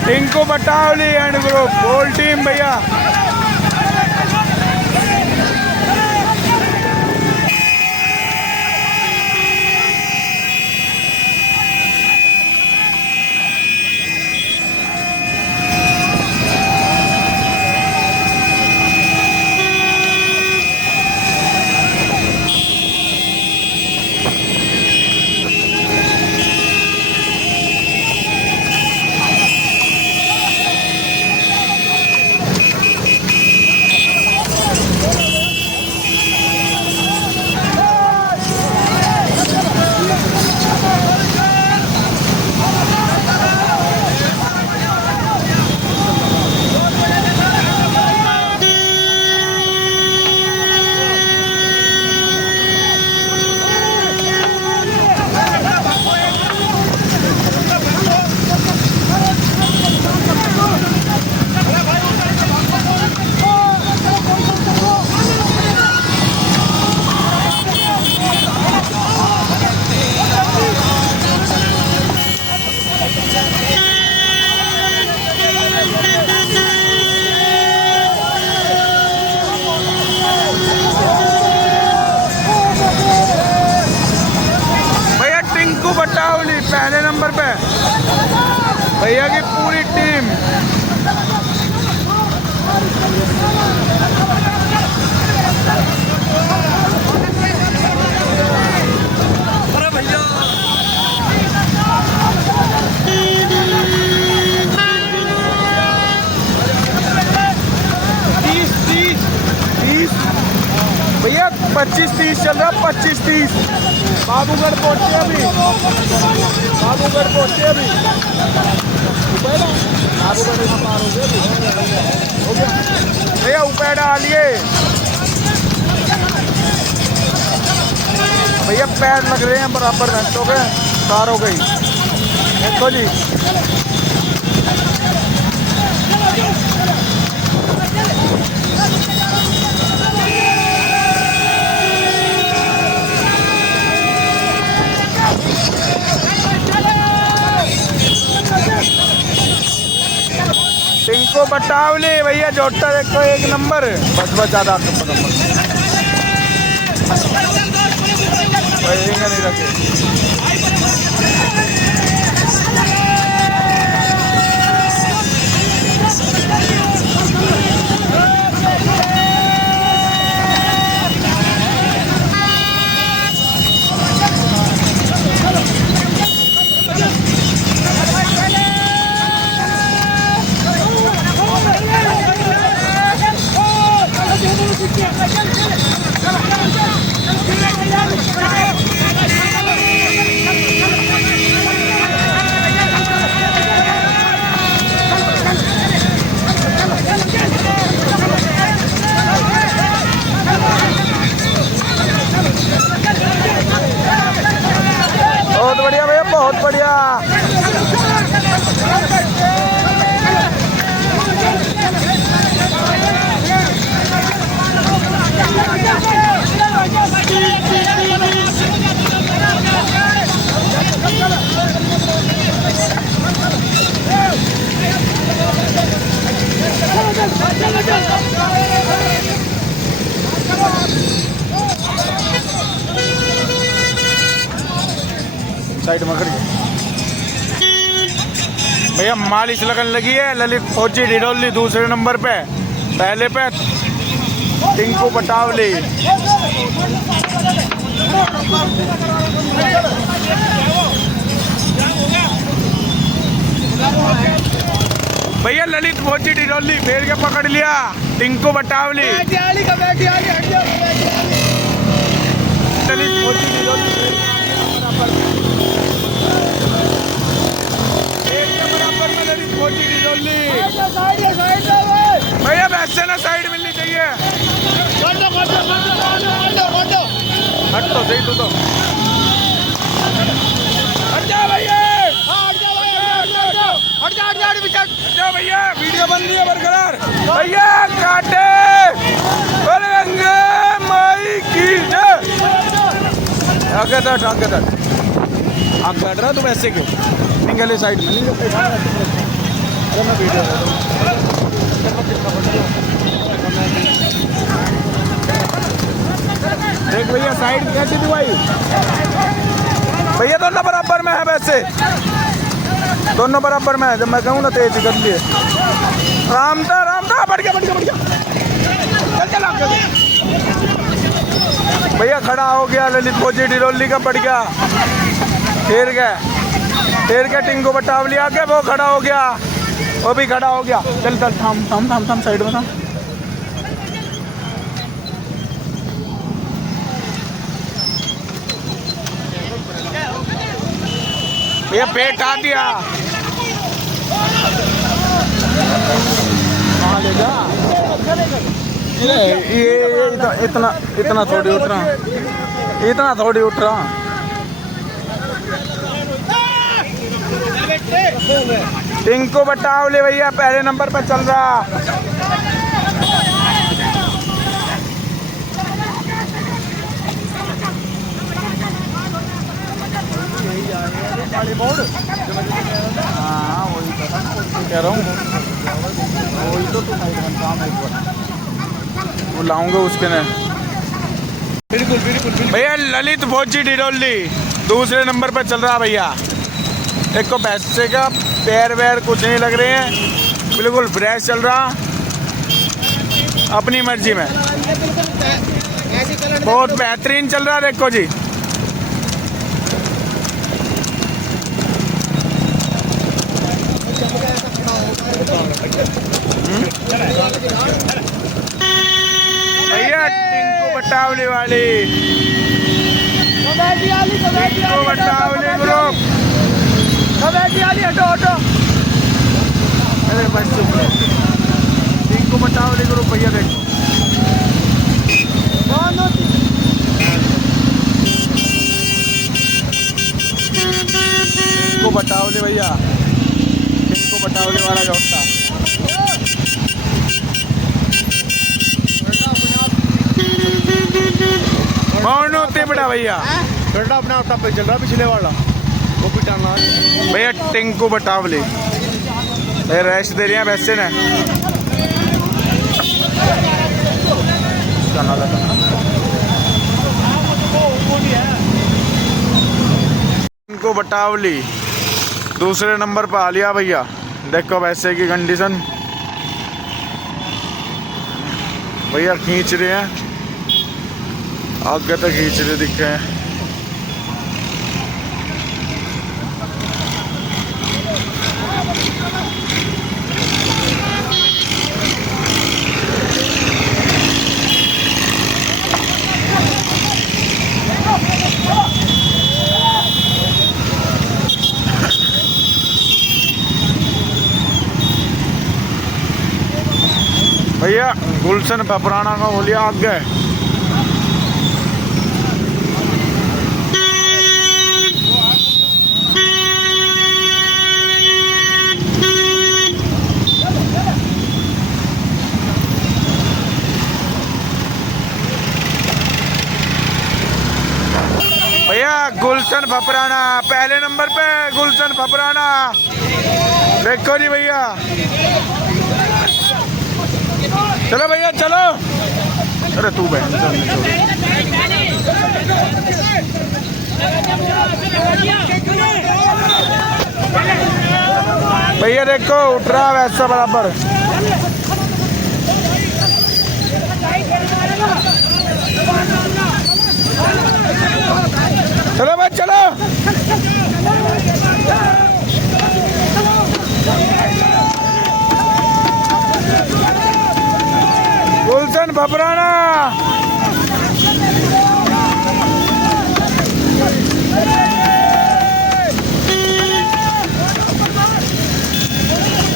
Tinku Batawali and group full team भैया। 25-30 चल रहा, 25-30। बाबूगढ़ पहुंचे अभी, बाबूगढ़ पहुंचे अभी, बाबूगढ़ यहाँ पार हो गए हो गया भैया। उपेड़ा आ लिए भैया, पैर लग रहे हैं बराबर घंटों के, कार हो गई देखो जी। टिंको बटावली भैया, जोटा देखो 1 नंबर। बस ज्यादा नंबर नहीं रखे। बहुत बढ़िया भैया, बहुत बढ़िया। साइड में खड़ी भैया, मालिश लगन लगी है। ललित फौजी डिडोली दूसरे नंबर पे, पहले पे टिंकू बटावली। भैया ललित फौजी डिडोली फेर के पकड़ लिया टिंकू बटावली। ललित फौजी डिडोली भैया, वैसे ना साइड मिलनी चाहिए। हट तो सही, तू तो हट जा भैया, हट जा भैया, वीडियो बन रही है बरकरार। भैया काटे गंगे माई की आगे तक, आगे तक आप काट रहा तुम ऐसे क्यों? निकले साइड में नहीं। अरे मैं वीडियो देख भैया, साइड कैसी थी भाई? भैया दोनों बराबर में है, वैसे दोनों बराबर में है। जब मैं कहूँ ना तेज कर लिए। रामदा रामदा, बढ़ गया बढ़ गया बढ़ गया, चल चल भैया। खड़ा हो गया ललित फौजी डिडोली का, बढ़ गया, फेर के टिंकू बटावली आके वो खड़ा हो गया, वो भी खड़ा हो गया। चल चल, थाम थाम थाम थाम, साइड में थाम। भैया पेट आ दिया, कहाँ ले जा? ये इतना थोड़ी उठ रहा, इतना थोड़ी उठ रहा। टिंकू बटावली भैया पहले नंबर पर चल रहा। हाँ वही कह रहा हूँ, वही तो काम है, वो लाऊंगा उसके ने। बिल्कुल बिल्कुल भैया, ललित फौजी डिडोली दूसरे नंबर पर चल रहा भैया। एक को पैसे का पैर वैर कुछ नहीं लग रहे हैं, बिल्कुल फ्रेश चल रहा, अपनी मर्जी में, बहुत बेहतरीन चल रहा। देखो जी, भैया टिंकू बटावली वाली, कमेटी वाली टिंकू बटावली ग्रुप। कमेटी वाली हटो हटो। अरे बस चुप रहो। टिंकू बटावली ग्रुप भैया देखो। टिंकू बटावली भैया, टिंकू बटावली वाला जोता। कौन होते बड़ा भैया? बेटा अपना आप पे चल रहा पिछले वाला वो पिटाना भैया टिंकू बटावली रेस्ट दे रही हैं वैसे ने। टिंकू बटावली दूसरे नंबर पर आ लिया भैया। देखो वैसे की कंडीशन भैया खींच रहे हैं, आगे तक खींच रहे दिख रहे हैं। भैया गुलशन पपराना का हो लिया आगे। भैया गुलशन पपराना पहले नंबर पे, गुलशन पपराना देखो जी भैया। चलो भैया चलो। अरे तू बहन भैया देखो उठ रहा वैसा बराबर। चलो भाई चलो। गुलशन पपराना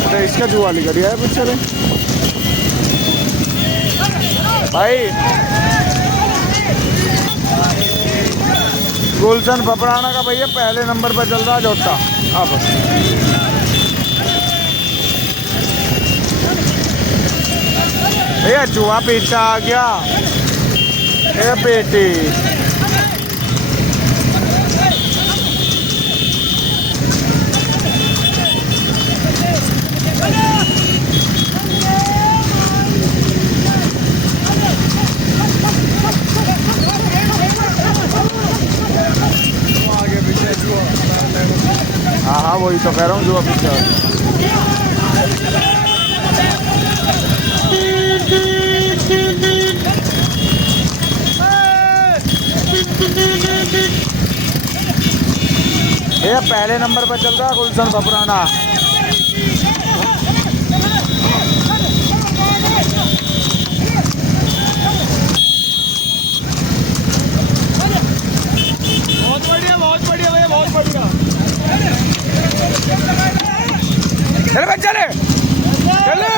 अरे इसका जुआली कर दिया है पीछे भाई। गुलशन पपराना का भैया पहले नंबर पर चल रहा है जोता। अब भैया जुआ पीछे आ गया। ए बेटी हाँ हाँ वही तो कह रहा हूँ जुआ पीछे। भैया पहले नंबर पर चल रहा गुलशन पपराना। बहुत बढ़िया भैया बहुत बढ़िया। चले भाई चले चले।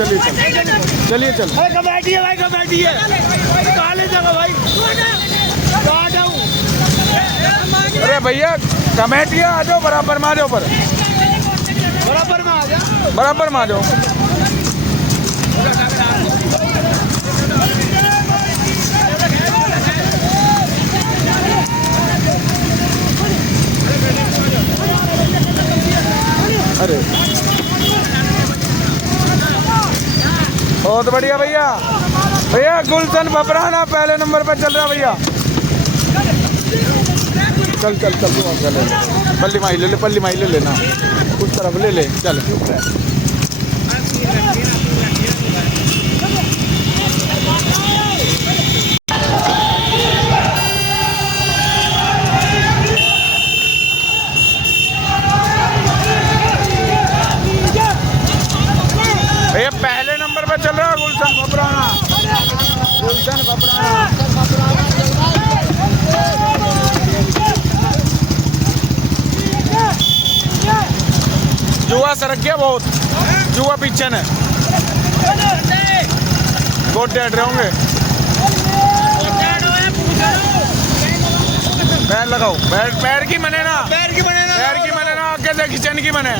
चलिए चलिए चल। कमेटी है भाई, कमेटी है। कहाँ ले जाओगे भाई? कहाँ जाऊँ? अरे भैया कमेटिया आ जाओ, बराबर में आ जाओ, पर बराबर में आ जा। बराबर में आ जाओ। अरे बहुत बढ़िया भैया। भैया गुलशन बबराना पहले नंबर पर चल रहा भैया। चल चल चल तू ले ले, पल्ली माई ले ले, पल्ली माई ले लेना, उस तरफ ले ले, चल। भैया पहले नंबर पर चल रहा है गुलशन बबराना, गुलशन बबराना। जुआ सरक गया बहुत, जुआ पीछे ने बहुत डेड रहे होंगे। पैर लगाओ, पैर की मने ना, पैर की मने ना, आगे से किचन की मने।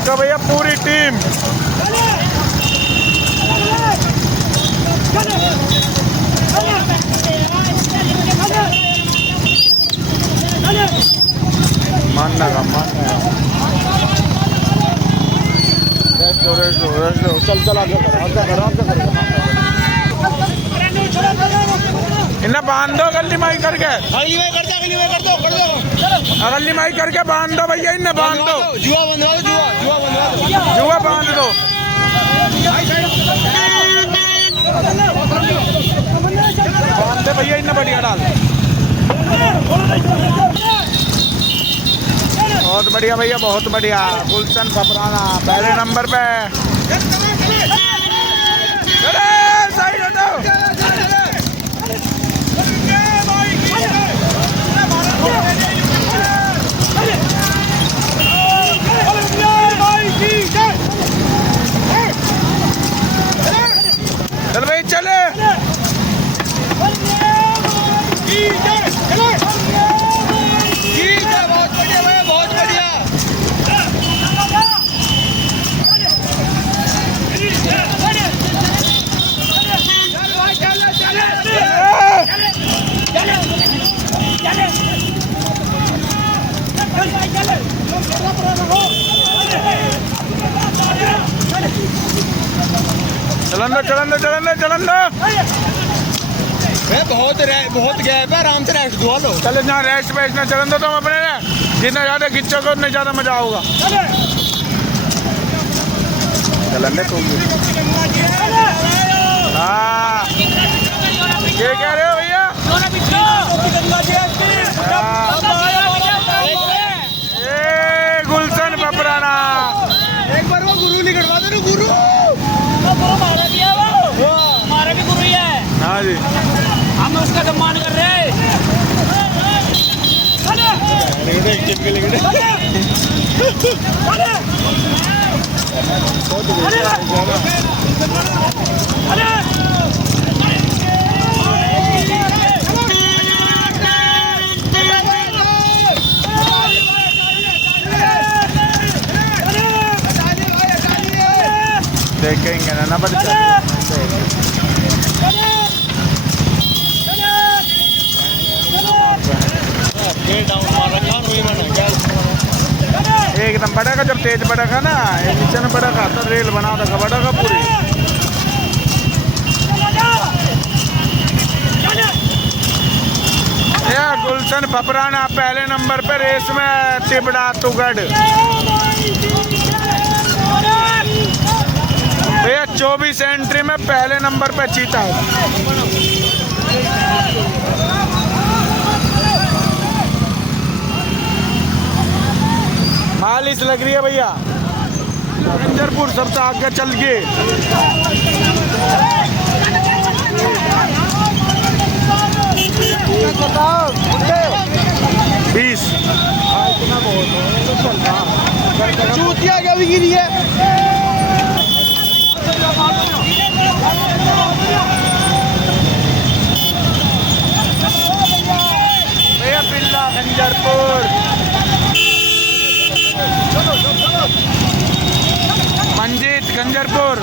तो भैया पूरी टीम मानना का चल चल आगे इन्हें बांध दो, गली माई करके, गली माई करके बांध दो भैया, इन्हें बांध दो, जुआ बनवा दो, जुआ बांध दो। बांध दे भैया, इन्हें बढ़िया डाल, बहुत बढ़िया भैया, बहुत बढ़िया। गुलशन बबराना पहले नंबर पे। सही है तो चल भाई चले। बहुत बढ़िया भैया, बहुत बढ़िया। चलन दो, चलन दो, चलन दो, चलन दो। बहुत गैप है, आराम से रेस्ट दुआ लो। चले जहाँ रेस्ट पे इतना चलन दो तुम अपने ने, जितना ज्यादा खिंचोगे उतना ज्यादा मजा होगा। चलन दे तुम। हाँ ये कह रहे हो भैया? ये गुलशन बबराना एक बार वो गुरु नहीं कटवा दे, गुरु हमारा भी गुरु ही है। हाँ जी, हम उसका सम्मान कर रहे हैं। देखेंगे ना बच्चा। एक एकदम बढ़ेगा जब तेज बढ़ेगा ना, ये नीचे में बढ़ेगा तो रेल बना देगा, बढ़ेगा पूरी। ये गुलशन फपराना पहले नंबर पे रेस में, तिबड़ा तुगड़ भैया 24 एंट्री में पहले नंबर पे चीता है। मालिश लग रही है भैया, खंजरपुर सबसे आगे चल के। बीस चूतिया क्या भी गिरी है। भैया बिल्ला खंजरपुर, मंजीत खंजरपुर,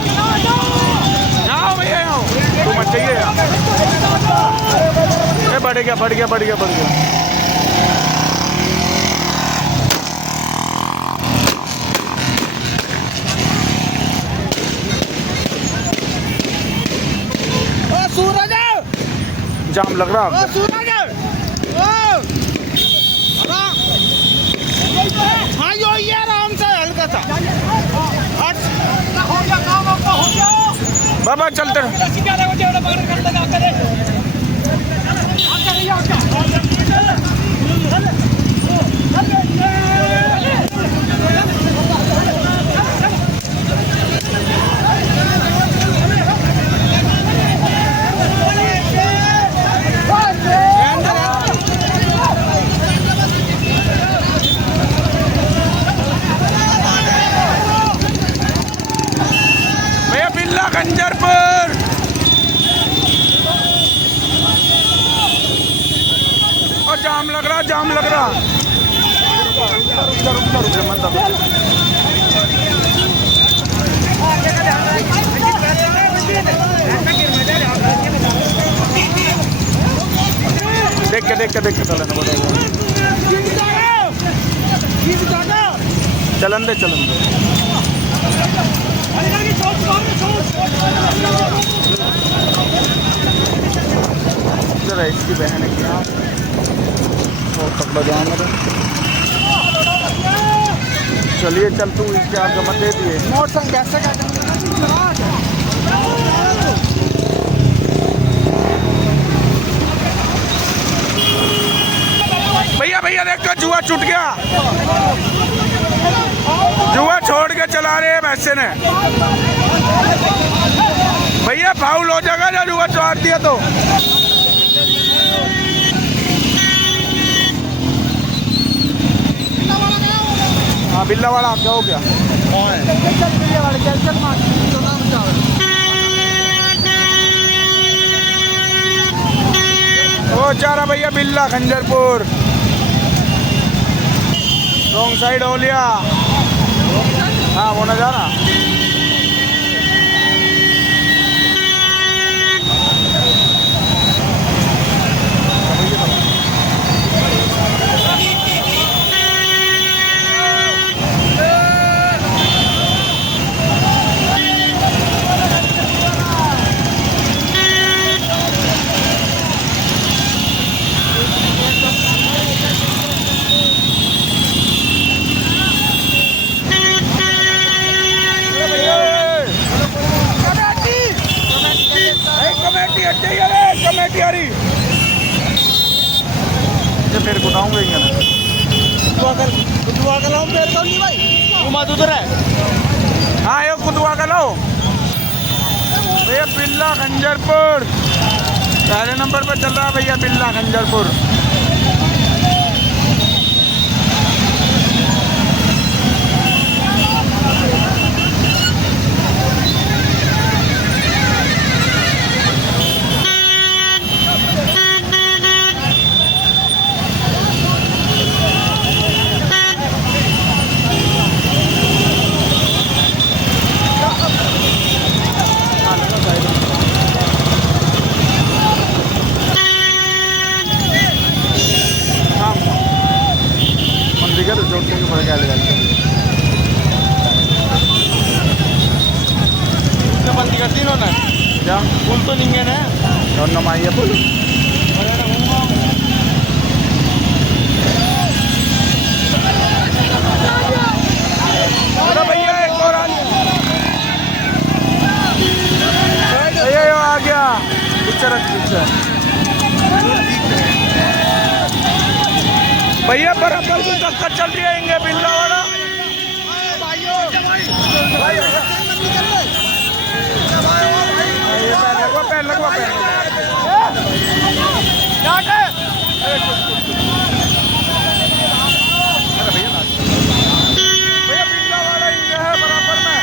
जाओ भैया तू मत चाहिए। बढ़ गया बढ़ गया बढ़ गया बढ़ गया। सूरज जाम लग रहा है। सूरज हाँ यो ये आराम से हल्का सा बाबा चलते भैया बिल्ला खंजरपुर। और जाम लग रहा, जाम लग रहा। देख के चलन चलन दे चलन दे। जरा इसकी बहन है क्या बहुत तकड़ा जाम है। चलिए चल तू इसके आगे मत दे दिए। भैया भैया देख तो जुआ छूट गया, जुआ छोड़ के चला रहे हैं वैसे ने। भैया फाउल हो जाएगा ना जुआ छोड़ दिया तो। हाँ बिल्ला वाला आपका हो गया। ओ चारा भैया बिल्ला खंजरपुर, रॉन्ग साइड हो लिया। हाँ वो न जाना। कमेटी आ रही फिर बताऊंगा ही ना। उधर है। हाँ ये कुदवा का लो भैया बिल्ला खंजरपुर, पहले नंबर पर चल रहा है भैया बिल्ला खंजरपुर। जोड़ते हैं बंदी कर दी इन्होंने। क्या पुल तो नहीं है ना, और नमाई है पुल। भैया एक और आ गया पीछे रख पीछे। भैया बराबर की टक्कर चल रही है इंगे बिल्ला वाला। लगवा भैया बिल्ला वाला इंगे है बराबर में।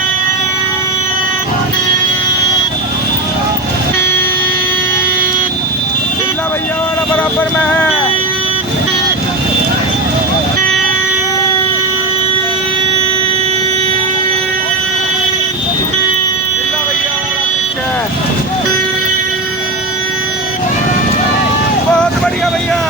बिल्ला भैया वाला बराबर में है। बिल्ला भैया वाला पीछे। बहुत बढ़िया भैया।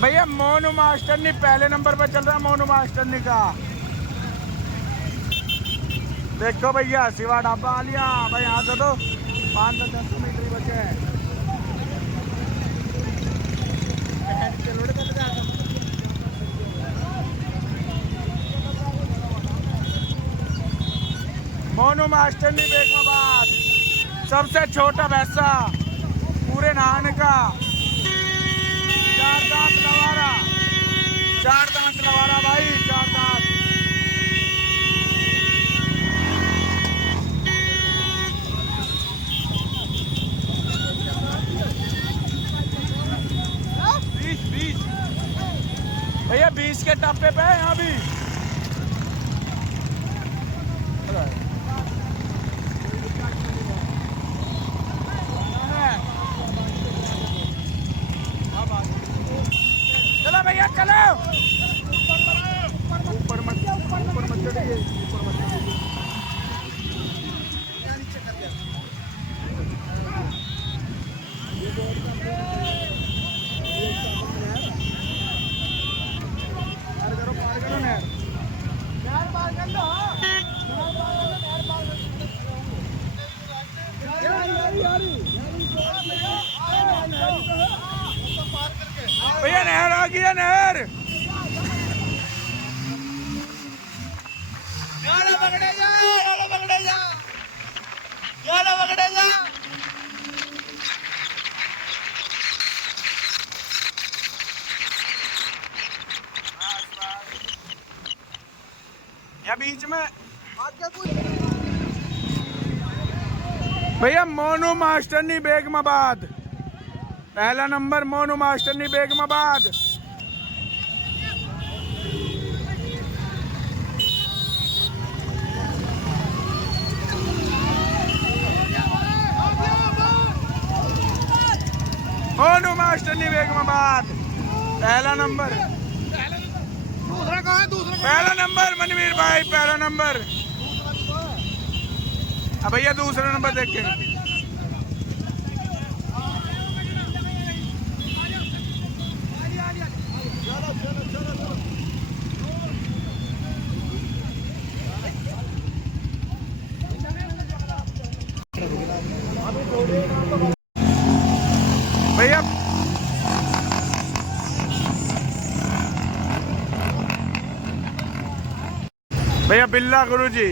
भैया मोनू मास्टर नहीं पहले नंबर पर चल रहा है। मोनू मास्टर नहीं का देखो भैया शिवा ढाबा आ लिया भाई। यहाँ से तो 500 मीटर ही बचे हैं। मोनू मास्टर नहीं देखो बात सबसे छोटा भैंसा पूरे नहाने का। 4 दांत लवारा, 4 दांत लवारा भाई, 4 दांत। भैया 20 20 के टप्पे पे है यहाँ भी। चलो भैया चलो। ऊपर मत चढ़िए, ऊपर मत चढ़िए। भैया नहर आ गई है, नहर। या बीच में भैया मोनू मास्टरनी बेगमाबाद, पहला नंबर मोनू मास्टरनी बेगमाबाद। मोनू मास्टरनी बेगमाबाद, पहला नंबर। दूसरा कहाँ है? दूसरा पहला नंबर मनवीर भाई, पहला नंबर। अब भैया दूसरा नंबर देख के। भैया भैया बिल्ला गुरु जी।